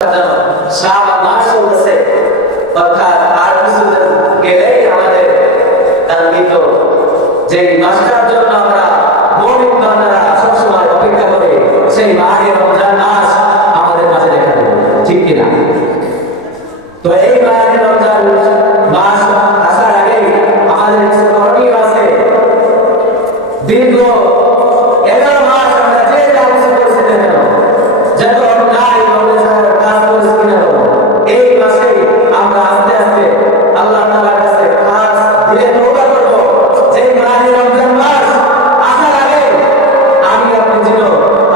শ্রাবণ মাস চলতেছে, অর্থাৎ আর কিছুদিন গেলেই আমাদের কাঙ্ক্ষিত যে মাসটার জন্য আমরা মুমিন বান্দারা সবসময় অপেক্ষা করি, সেই মাহে রমজান মাস আমাদের মাঝে দেখা দেবে, ঠিক কিনা? তো এই মাহে রমজান মাস আসার আগে আমাদের কিছু করণীয় আছে। দীর্ঘ 11 মাস আমরা যে যা কিছু করছি না কেন, যত অন্যায় অবিচার কাজ করছি না কেন, এই মাসে আমরা আস্তে আস্তে আল্লাহ তাআলার কাছে কাজ ধীরে তওবা করব। যে মাহে রমজান মাস আসার আগে আমি আপনি যেন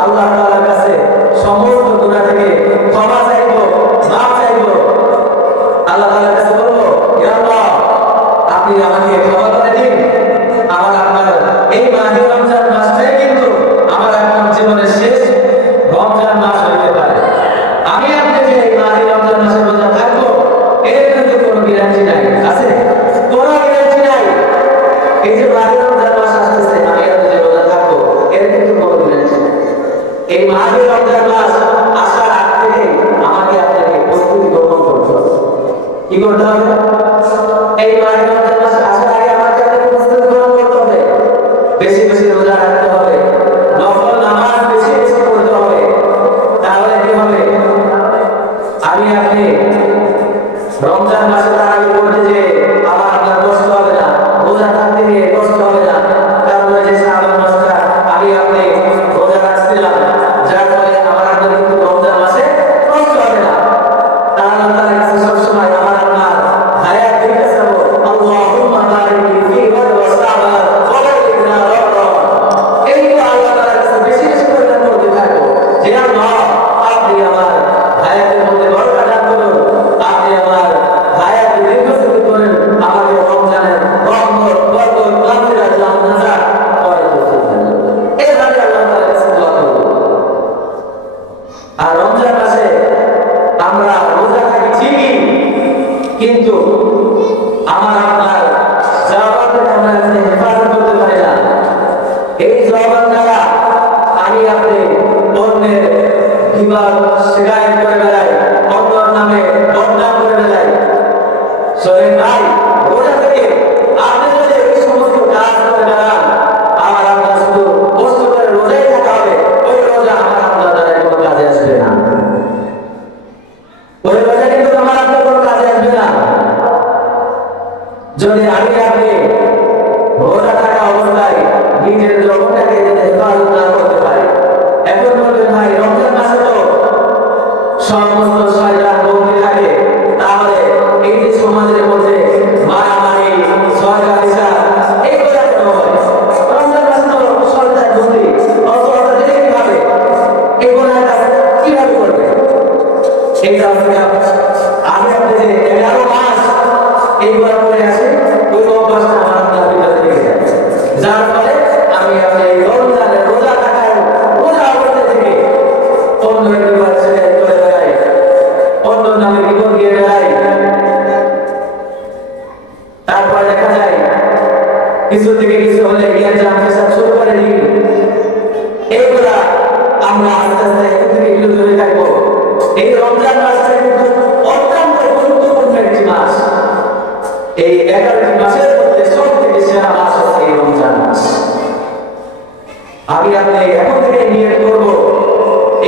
আল্লাহ তাআলার কাছে সমস্ত গুনাহ থেকে ক্ষমা চাইব, মাফ চাইব। আল্লাহ তাআলার কাছে বলবো, ইয়া আল্লাহ, আপনি আমাকে ক্ষমা করে দিন। আমার আপনার এই মাহে রমজান মাসটাই কিন্তু আমার এখন জীবনের শেষ রমজান মাস হইতে পারে। আমি আপনি যে এই মাহে রমজান মাসে রোজা থাকবো, এর কিন্তু কোনো গ্যারান্টি নাই, আছে? কোনো গ্যারান্টি নাই। এই যে মাহে রমজান মাস আসতেছে, আমি আপনি যে রোজা থাকবো, এর কিন্তু কোনো গ্যারান্টি নাই। এই মাহে রমজান মাস আসার আগ থেকে আমাকে আপনাকে প্রস্তুতি গ্রহণ করতে হবে। কি করতে হবে? এই মাহে রমজান মাস আসার আগে আমাকে আপনাকে প্রস্তুতি গ্রহণ করতে হবে। বেশি বেশি রোজা রাখতে হবে, নফল নামাজ বেশি বেশি পড়তে হবে। তাহলে কি হবে? আমি আপনি রমজান মাসে তারাবি পড়তে যে আমার আপনার কষ্ট হবে না, রোজা থাকতে গিয়ে কষ্ট হবে না। কারণ ওই যে শ্রাবণ মাসটা আমি আপনি রোজা রাখছিলাম, যার ফলে আমার আপনার কিন্তু রমজান মাসে কষ্ট হবে না। তাহলে তার কাছে সবসময় আমার আপনার হায়াত দিতে চাবো, আল্লাহুম্মা বারিক ফি ওয়া সাবাত ওয়া বারিকনা রমজান। এই তো আল্লাহ তাআলার কাছে বেশি বেশি করে করতে থাকবো যে আল্লাহ, আপনি আমার হায়াতের মধ্যে বরকত দান করুন, আপনি আমার হায়াত দীর্ঘজীবী করেন, আমাকে রমজানের রহমত, বরকত, মাগফিরাত, নাজাত করে দিন। এইভাবে আল্লাহ তাআলার কাছে দোয়া করব। আর রমজান মাসে আমরা রোজা থাকি ঠিকই, কিন্তু আমার আপনার জবানকে আমরা হেফাজত করতে পারি না। এই জবান দ্বারা আমি আপনি অন্যের গীবত শিকায়ত করে বেড়াই, অন্যর নামে বদনাম করে বেড়াই। সোহেল ভাই, রোজা থেকে আপনি যদি এই সমস্ত কাজ করে বেড়ান, আমার আপনার শুধু কষ্ট করে রোজাই থাকা হবে, ওই রোজা আমার আপনার দ্বারা কোনো কাজে আসবে না। ওই রোজা কিন্তু আমার আপনার কোনো কাজে আসবে না। যদি আমি আপনি রোজা থাকা অবস্থায় নিজের জগৎটাকে যদি হেফাজত না করতে পারি, এখন বলবেন ভাই রমজান মাসে তো সমস্ত শয়তান বন্দী থাকে, তাহলে এই যে সমাজের মধ্যে মারামারি, সরকারিতা, এইগুলো কেন হয়? রমজান মাসে তো শয়তান বন্দী, অথবা কিভাবে এগুলো কিভাবে করবে? এইটা আমি আপনি যে 11 মাস এইগুলো করে আসি, ওই অভ্যাসটা আমার আপনার ভিতরে থেকে যায়, যার ফলে আমি আপনি এই রমজানে রোজা থাকায় রোজা অবস্থা থেকে অন্য বিপদ ছেড়ে চলে বেড়াই, অন্য নামে বিপদ দিয়ে বেড়াই। তারপর দেখা যায় কিছু থেকে কিছু হলে জ্ঞান পেশা শুরু করে দিই। এইগুলা আমরা আস্তে আস্তে এখান থেকে একটু দূরে থাকবো। এই রমজান মাসটা কিন্তু অত্যন্ত গুরুত্বপূর্ণ একটি মাস। এই 11টি মাসের মধ্যে সব থেকে সেরা মাস হচ্ছে এই রমজান মাস। আমি আপনি এখন থেকে নিয়ত করব,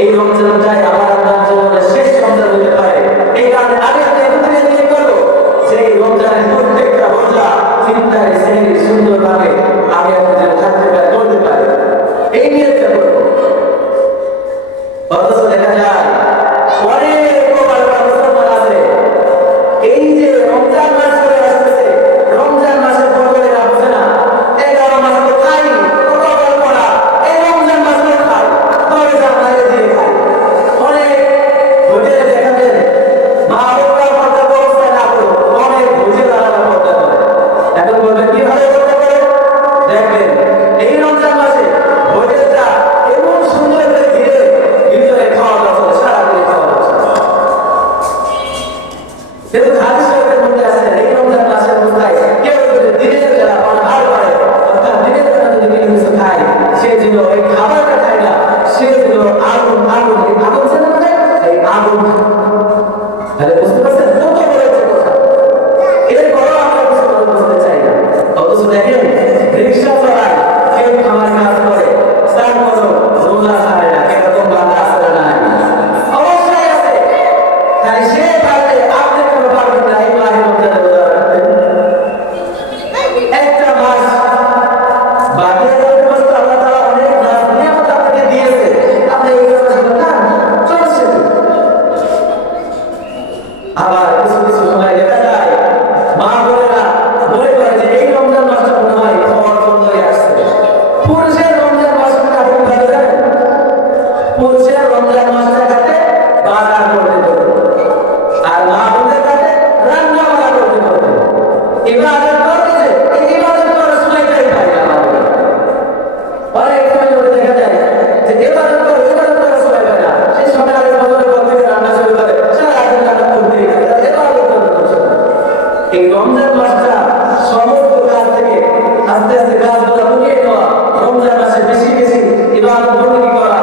এই রমজানটাই আমার আপনার জীবনের শেষ রমজান হতে পারে। এই কারণে আমি আপনি এখন থেকে নিয়ত করবো যে এই রমজানের প্রত্যেকটা রোজা চিন্তায় সেই সুন্দরভাবে আমি আপনি যেন থাকতে পারি, করতে পারি, এই নিয়তটা করবো। অথচ দেখা যায় অনেক মুসলমান আছে, এই যে রমজান মাস চলে আসতেছে, রমজান মাসের পরে আসছে না, 11 মাস তো খাই, এই রমজান মাস তো খাই, তবে বাইরে দিয়ে খাই। অনেক হোটেলে দেখাবেন মা বোনরা পর্দা ব্যবস্থা না করো, অনেক হোটেল আলাদা পর্দা করে। এখন বলবেন কিভাবে পর্দা করে? দেখবেন এই রমজান মাসে হোটেলটা এমন সুন্দর করে ঘিরে ভিতরে খাওয়া দাওয়া চলে, সারাদিন খাওয়া দাওয়া চলে। কিন্তু হাদিস শরীফের মধ্যে আছে এই রমজান মাসের মধ্যে কেউ যদি দিনের বেলা পানাহার করে, অর্থাৎ দিনের বেলা যদি কিছু খায়, সে যেন ওই খাবারটা খায় না, সে যেন আগুন আগুন এই আগুন ছিল না, এই আগুন তাহলে বুঝতে পারছেন কত বড় একটা কথা। এর বড় আমরা কিছু কথা বুঝতে চাই না। অথচ দেখেন রিক্সা চালায়, কেউ খামার কাজ করে, তারপরও রোজা ছাড়ে না। এরকম বাধা আছে না নাই? অবশ্যই আছে। তাই সে পারলে আপনি কেন পারবেন না এই মাহে রমজানে রোজা রাখতে? একটা মাস বাকি মাস তো আল্লাহ তাআলা অনেক নিয়ামত আপনাকে দিয়েছে, আপনি এই মাসগুলো খান, চলছে। আবার কিছু কিছু সময় দেখা যায় মা বোনেরা মনে করে যে এই রমজান মাসটা মনে হয় খাওয়ার জন্যই আসছে। পুরুষের রমজান মাসটা কাটে ভালো জানেন? পুরুষের রমজান মাসটা কাটে বাজার করতে করতে, আর মা বোনের কাটে রান্না বান্না করতে করতে। ইবাদত করতেছে, এই ইবাদত করার সময়টাই পায় না আমাদের। অনেক সময় দেখা যায় যে ইবাদত করার সময় পায় না। সেই সকালে ফজরের পর থেকে রান্না শুরু করে, সারাদিন রান্না করতেই থাকে, তার ইবাদত করার কোনো সময় নেই। এই রমজান মাসটা সমস্ত কাজ থেকে আস্তে আস্তে কাজগুলো কমিয়ে দেওয়া, রমজান মাসে বেশি বেশি ইবাদত বন্দী করা।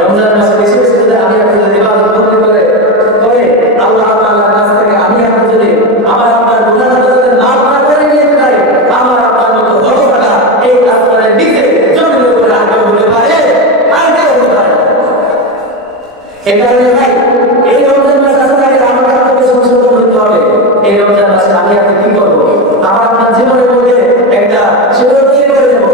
রমজান মাসে বেশি বেশি যদি আমি আপনি যদি ইবাদত বন্দী করে আল্লাহ তাআলার কাছ থেকে আমি আপনি যদি আমার আপনার গুনাহগুলো যদি মাফ না করে নিয়ে যাই, আমার আপনার মতো বড় টাকা এই আসমানের নিচে জমির উপরে আর কেউ হতে পারে? আর কেউ হতে পারে না। এই কারণে ভাই এই রমজান মাস আসার আগে আমাকে আপনাকে সংশোধন হতে হবে। এই রমজান মাসে আমি আপনি কি করবো? আমার আপনার জীবনের মধ্যে একটা শিকড় তৈরি করে দেবো।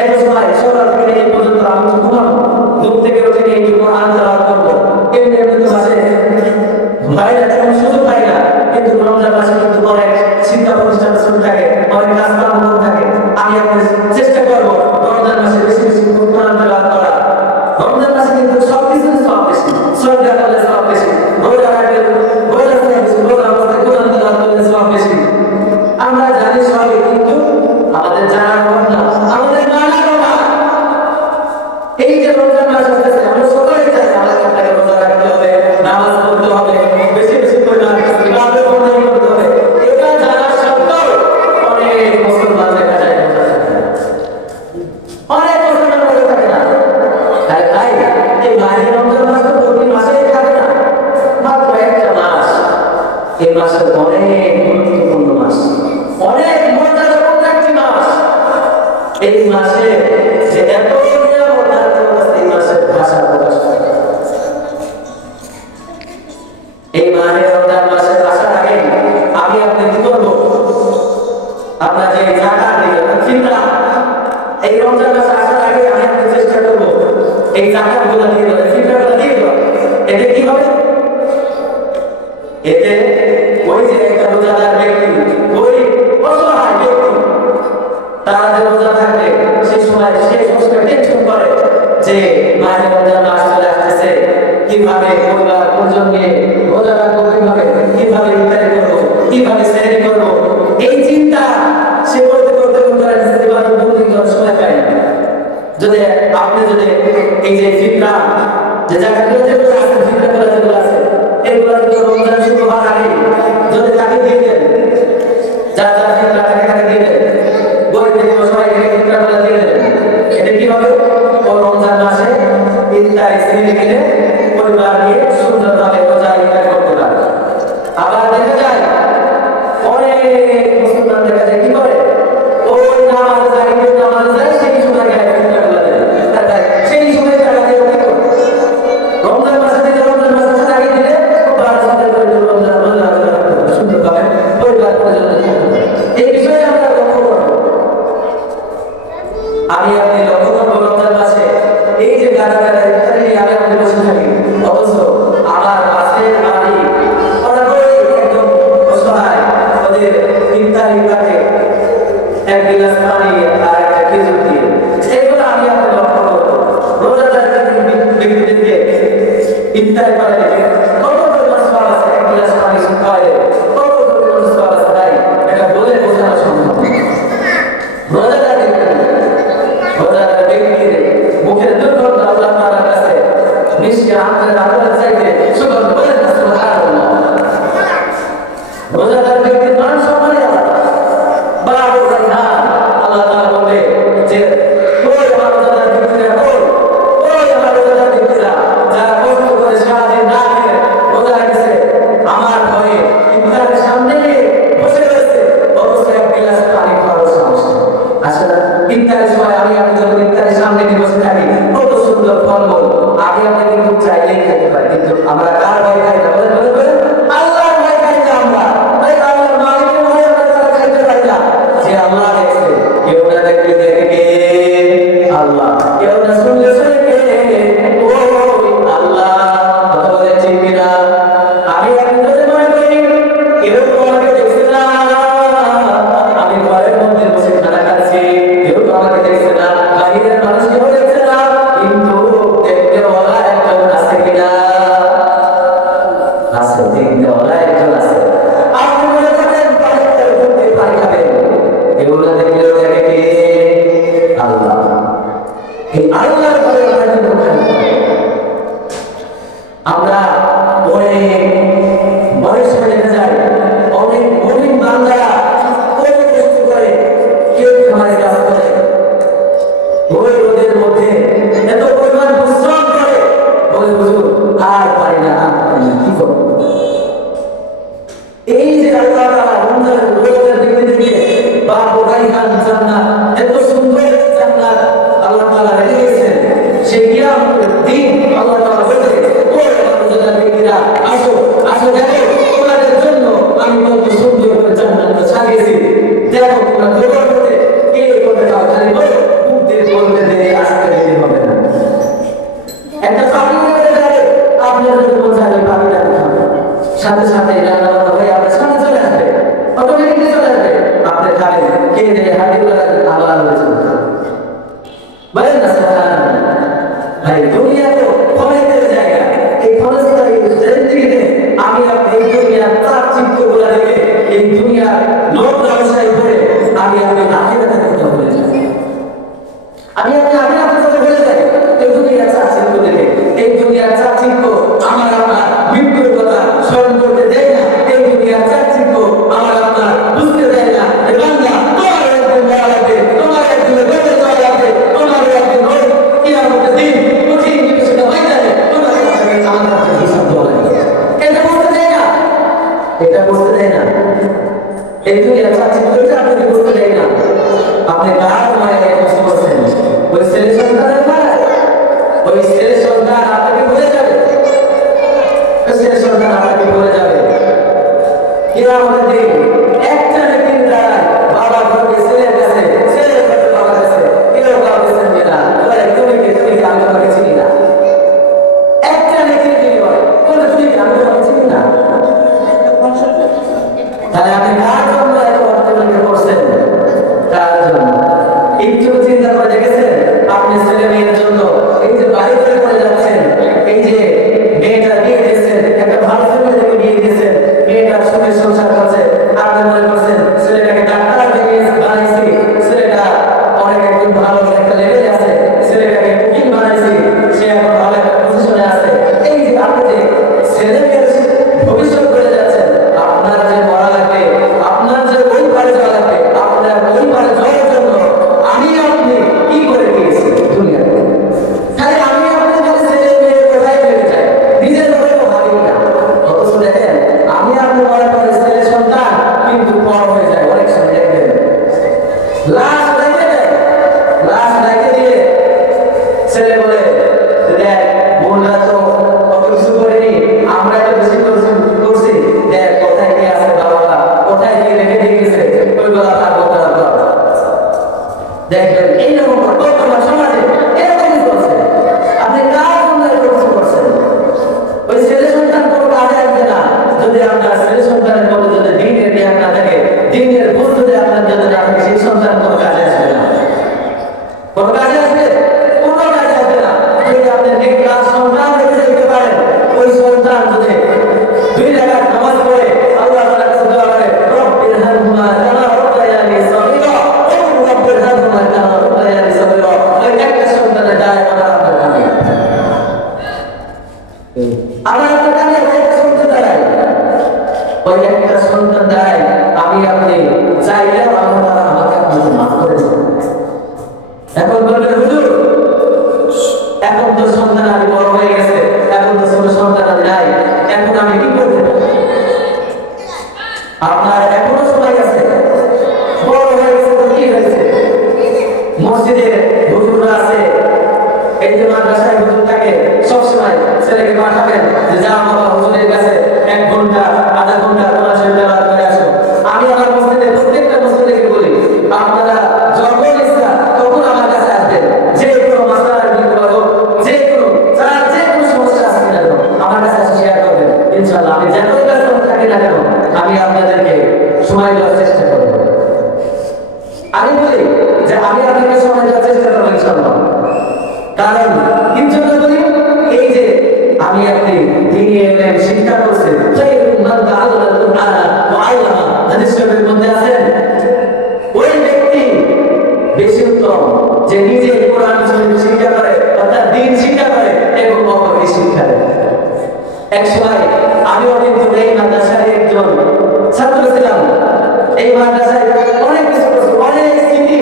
এত সময় সকাল থেকে এই পর্যন্ত আমি তো ঘুমাবো, ঘুম থেকে উঠে এই কোরআন তেলাওয়াত করবো। এমনি এমনি তো মাসে ভাইরা তেমন সুযোগ পাই না, কিন্তু রমজান মাসে কিন্তু অনেক শিক্ষা প্রতিষ্ঠান শুরু থাকে, অনেক কাজ কাম থাকে। আমি আপনার চেষ্টা করবো রমজান মাসে বেশি বেশি কোরআন তেলাওয়াত করা। রমজান মাসে কিন্তু সবকিছু সব বেশি, শ্রদ্ধা করলে সব বেশি, রোজা রাখলে রোজা বেশি, রোজা করলে কোরআন তেলাওয়াত করলে সব বেশি। আমরা জানি সবই, কিন্তু আমাদের জানার কথা, আমাদের মানার কথা। এই যে রমজান মাস আসতেছে, আমরা সবাই চাই আমাদের রোজা রাখতে হবে, নামাজ পড়তে হবে, বেশি বেশি করে ইবাদত করতে হবে। এটা জানা সত্ত্বেও অনেক মুসলমান দেখা যায় অনেক মুসলমান বলে থাকে না। তাই এই মাহে রমজান মাস তো প্রতি মাসেই থাকে না, মাত্র একটা মাস। এই মাসের অনেক গুরুত্বপূর্ণ মাস, অনেক মর্যাদাপূর্ণ একটি মাস। এই মাসে যে এত নিয়ামত আছে, এই মাসের ভাষা প্রকাশ করে। এই মাহে রমজান মাসে আসার আগে আমি আপনি কি করবো? আপনার যে জাকাত দিবেন, ফিতরা, এই রমজান মাসে আসার আগে আমি আপনি চেষ্টা করবো এই জাকাতগুলো দিয়ে দেবো, ফিতরাগুলো দিয়ে দেবো। এতে কি হবে? এতে ওই যে একটা রোজাদার ব্যক্তি, ওই অসহায় ব্যক্তি, তারা যে রোজা থাকবে সেই সময় সে সবসময় টেনশন করে যে মাহে রমজান মাস চলে আসতেছে, কিভাবে পরিবার পরিজন নিয়ে রোজা রাখবো, কিভাবে ইফতারি করবো, কিভাবে সেহরি করবো। এই চিন্তা সে করতে করতে করতে ইবাদত বন্দী করার সময় পায় না। যদি আপনি যদি এই যে ফিতরা, যে জাকাতগুলো যেগুলো আছে, ফিতরাগুলো যেগুলো আছে, এগুলো যদি রমজান শুরু হওয়ার আগে যদি তাকে দিয়ে দেন, যারা যারা ফিতরা তাকে দিয়ে দেন, গরিব ব্যক্তি সবাইকে ফিতরাগুলো দিয়ে দেবেন, এতে কি হবে? ও রমজান মাসে ইফতারি সেহরি খেলে পরিবার নিয়ে সুন্দরভাবে রোজা ইফতার করতে পারে। আবার দেখা যায় অনেক মুসলমান দেখা যায় কি করে? ওই নামাজ যায় সেই সময় গায়ে ফিতরাগুলো দেয়, সেই সময় টাকা দিয়ে কি করে? রমজান মাসে থেকে রমজান মাসের আগে দিলে রমজান সুন্দরভাবে পরিবার পরিজন। এই বিষয়ে আমরা লক্ষ্য করব। আমি আপনি লক্ষ্য করবো রমজান মাসে এই যে গাদা গাদা ইফতারি নিয়ে আমি আপনি বসে থাকি, অথচ আমার পাশের বাড়ি ওরা একদম অসহায়, ওদের ইফতারি কাটে এক গিলাস পানি আর একটা খেজুর দিয়ে। এগুলো আমি আপনি লক্ষ্য করবো। রোজাদার ব্যক্তিদেরকে ইফতারি করে কত পরিমাণ সওয়াব আছে, এক গিলাস পানি খাওয়ালে কত পরিমাণ সওয়াব আছে, তাই এটা বলে বোঝানো সম্ভব না। রোজাদার ব্যক্তির মুখের দুর্গন্ধ আল্লাহ তাআলার কাছে মিষ্টি আমের আদরের চাইতে সুগন্ধ, বলেন না সুবহানাল্লাহ। রোজাদার ব্যক্তির মান সম্মানে বাবু রাইহান, আল্লাহ তাআলা বলে যে ওই আমার রোজাদার ব্যক্তিরা, ওই আমার রোজাদার ব্যক্তিরা যারা কষ্ট করে সারাদিন না খেয়ে পারি, কিন্তু আমরা কার ভয় খাই না? বলে বলে বলে আল্লাহর ভয় খাই না আমরা। তাই আল্লাহর মালিকের ভয় আমরা তারা খাইতে পারি না। যে আল্লাহ দেখছে, কেউ না দেখলে দেখে কে? আল্লাহ। কেউ না শুনলে শুনে কে? ওই আল্লাহ। কথা বলে ঠিক কিনা? আমি এখন যদি মনে করি কেউ তো আমাকে দেখছে না, আমি ঘরের মধ্যে বসে খানা খাচ্ছি, কেউ তো আমাকে দেখছে না, বাইরের মানুষ কেউ দেখছে না, কিন্তু দেখতে ওরা একজন আছে কিনা? আছে, দেখতে ওরা একজন আছে। আপনি মনে করেন পানিতে ঘুরতে পানি খাবেন, কেউ না দেখলেও দেখে কে? আল্লাহ। এই আল্লাহর ভয়ে আমরা কিন্তু খাই। আমরা অনেক বয়স হয়ে যায়, অনেক মুমিন বান্দারা অনেক কষ্ট করে, কেউ খামারে কাজ করে, ওই রোদের মধ্যে এত পরিমাণ পরিশ্রম করে, বলে হুজুর আর পারি না, আর পারি না, কি করব? এই যে আল্লাহ তাআলা রমজানের রোজার দিকে দিকে বাবু রাইহান জান্নাত, এত সুন্দর জান্নাত আল্লাহ তাআলা রেখেছেন, সেই কিয়ামতের দিন আল্লাহ তাআলা বলেন, ওই রমজানের ব্যক্তিরা আসো, আসো দেখো তোমাদের জন্য আমি কত সুন্দর করে জান্নাতটা সাজিয়েছি, দেখো তোমরা দোয়া করতে কে করতে চাও, খালি বলো, মুখ দিয়ে বলতে দেরি আসতে দেরি হবে না। একটা পানি হয়ে যায়, আপনার যদি মন চাইলে পানিটা খাবেন, সাথে সাথে রান্না বান্না হয়ে আপনার সামনে চলে আসবে, অটোমেটিকলি চলে আসবে, আপনি খাবেন, খেয়ে দিয়ে হাঁটিগুলো আবার হয়েছে বলেন না সুবহানাল্লাহ। ভাই দুনিয়া তো ফলের জায়গা, এই ফলের জিন্দেগিতে আমি আপনি এই দুনিয়ার তার চিত্রগুলো দেখে এই দুনিয়ার লোক ব্যবসায়ী হয়ে আমি আপনি আখিরাতের কথা বলে যাই, আমি আপনি আখিরাতের কথা বলে যাই। এই দুনিয়ার চার চিত্র দেখে, এই দুনিয়ার চার চিত্র আমার আপনার মৃত্যুর কথা স্মরণ করতে দেয় না, এই দুনিয়ার চার চিত্র আমার আপনার বুঝতে দেয় না। এই বান্দা তোমার একদিন মরা লাগবে, তোমার একদিন বেঁচে যাওয়া লাগবে, তোমার একদিন ওই কিয়ামতের দিন কঠিন জিনিসটা হয়ে যাবে, তোমার কাছে আমার কাছে হিসাব দেওয়া লাগবে। এটা বলতে দেয় না, এটা বলতে দেয় না। এই দুনিয়ার চার চিত্র আপনাকে বলতে দেয় না। আপনি কার মায়ের কষ্ট করছেন? ওই ছেলে সন্তানের মায়ের, ওই ছেলে সন্তান আপনাকে ভুলে যাবে, ওই ছেলে সন্তান আপনাকে ভুলে যাবে। কিয়ামতের দিন একটা ব্যক্তির দাঁড়ায়, বাবা ঘুরবে ছেলের কাছে, ছেলে ঘুরবে বাবার কাছে, কেউ কাউকে চিনবে না, বলে তুমি কে, তুমি কে, আমি তোমাকে চিনি না। একটা ব্যক্তির বিনিময়ে বলে তুমি কে, আমি তোমাকে চিনি না। তাহলে আপনি কার জন্য এত অর্থনীতি করছেন? কার জন্য? একটু চিন্তা করে দেখেছেন আপনি ছেলে মেয়ের জন্য এই যে বাড়ি করে করে যাচ্ছেন, এই যে মেয়েটা বিয়ে দিয়েছেন, একটা ভালো ছেলে দেখে বিয়ে দিয়েছেন, মেয়েটা সুখে সংসার করছে, আপনি মনে করছেন ছেলেটাকে ডাক্তার দেখে বানাইছি, ছেলেটা অনেক একজন ভালো একটা লেভেলে আছে, ছেলেটাকে উকিল বানাইছি, সে এখন ভালো একটা পজিশনে আছে। এই যে আপনি যে ছেলে মেয়ের ভবিষ্যৎ করে যাচ্ছেন, আপনার যে মরা লাগবে, আপনার যে ওই পারে যাওয়া লাগবে, আপনার ওই পারে যাওয়ার জন্য আমি আপনি কি করে গিয়েছি দুনিয়াতে? তাহলে আমি আপনি যদি ছেলে মেয়ে কোথায় ফেলে যাই, নিজের কথা তো ভাবি না। অথচ দেখেন আমি আপনি মনে করেন ছেলে সন্তান, কিন্তু পর হয়ে যায় অনেক সময় দেখবেন লাশ রেখে দেয়, লাশ রেখে দিয়ে ছেলে বলে দেখ বোনরা তো কত কিছু করেনি, আমরা তো বেশি করছি, দেখ কোথায় গিয়ে আছে বাবা, কোথায় গিয়ে রেখে দিয়ে গেছে, ওইগুলো তার বলতে হবে। দেখবেন এইরকম বর্তমান সমাজে এরকমই করছে। আপনি কার জন্য এরকম কিছু করছেন? ওই ছেলে সন্তান কোনো কাজে আসবে না যদি আপনার ছেলে সন্তানের মধ্যে যদি দিনের জ্ঞান না থাকে, দিনের বোধ যদি আপনার যদি না থাকে, সেই সন্তান কোনো কাজে আসবে না। কোনো কাজে আসবে? কোনো কাজে আসবে না। যদি আপনি নেক কাজ সন্তান রেখে যেতে পারেন, ওই সন্তান যদি 2 রাকাত নামাজ পড়ে আল্লাহ তাআলার কাছে দোয়া করে, রব্বির হামহুমা কামা রাব্বায়ানি সগীরা, ও রব্বির হামহুমা কামা রাব্বায়ানি সগীরা, ওই একটা সন্তানের দায় আমার আপনার কাঁধে। আমার আপনার কাঁধে একটা সন্তান দাঁড়ায়, ওই একটা সন্তান দাঁড়ায়, আমি আপনি চাইলেও আল্লাহ তাআলা আমাকে আপনাকে মাফ করে দেবেন। এখন বলবেন হুজুর এখন তো সন্তান আমি বড় হয়ে গেছে, এখন তো ছোট সন্তান আমি নাই, এখন আমি কি করব? আপনার এখনো সময় আছে, বড় হয়ে গেছে তো কি হয়েছে? মসজিদে হুজুররা আছে, এই যে মাদ্রাসায় হুজুর থাকে, সবসময় ছেলেকে পাঠাবেন আমি যতই ব্যস্ত থাকি না কেন আমি আপনাদেরকে সময় দেওয়ার চেষ্টা করব। আমি বলি যে আমি আপনাকে সময় দেওয়ার চেষ্টা করবো ইনশাআল্লাহ। কারণ কি জন্য বলি, এই যে আমি আপনি দিনী ইলম শিক্ষা করছেন, খায়রুম মান তাআল্লামা আল-কুরআন ওয়া আল্লামা, হাদিস শরীফের মধ্যে আছে ওই ব্যক্তি বেশি উত্তম যে নিজে কোরআন শরীফ শিক্ষা করে অর্থাৎ দ্বীন শিক্ষা করে এবং অপরকে শিক্ষা দেয়। এক সময় আমিও কিন্তু এই মাদ্রাসার একজন ছাত্র ছিলাম। এই মাদ্রাসায় অনেক কিছু অনেক স্মৃতি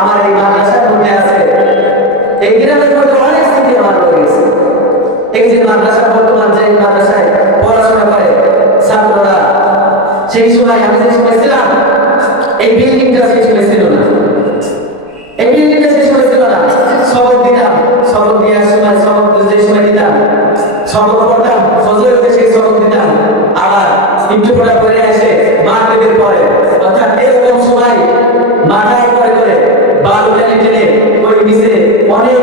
আমার এই মাদ্রাসার মধ্যে আছে। এই গ্রামের মধ্যে অনেক স্মৃতি আমার রয়েছে। এই যে মাদ্রাসা বর্তমান যে মাদ্রাসায় পড়াশোনা করে ছাত্ররা, সেই সময় আমি যে সময় ছিলাম এই বিল্ডিংটা সেই সময় ছিল না। এই বিল্ডিংটা সেই সময় ছিল না। সবক দিতাম, সবক দেওয়ার সময় সবক যে সময় দিতাম সবক পড়তাম, ফজরের উঠে সেই সবক দিতাম, আবার একটু পড়া করে এসে মাগরিবের পরে অর্থাৎ এরকম সময় মাথায় করে বালু টেনে টেনে ওই নিচে অনেক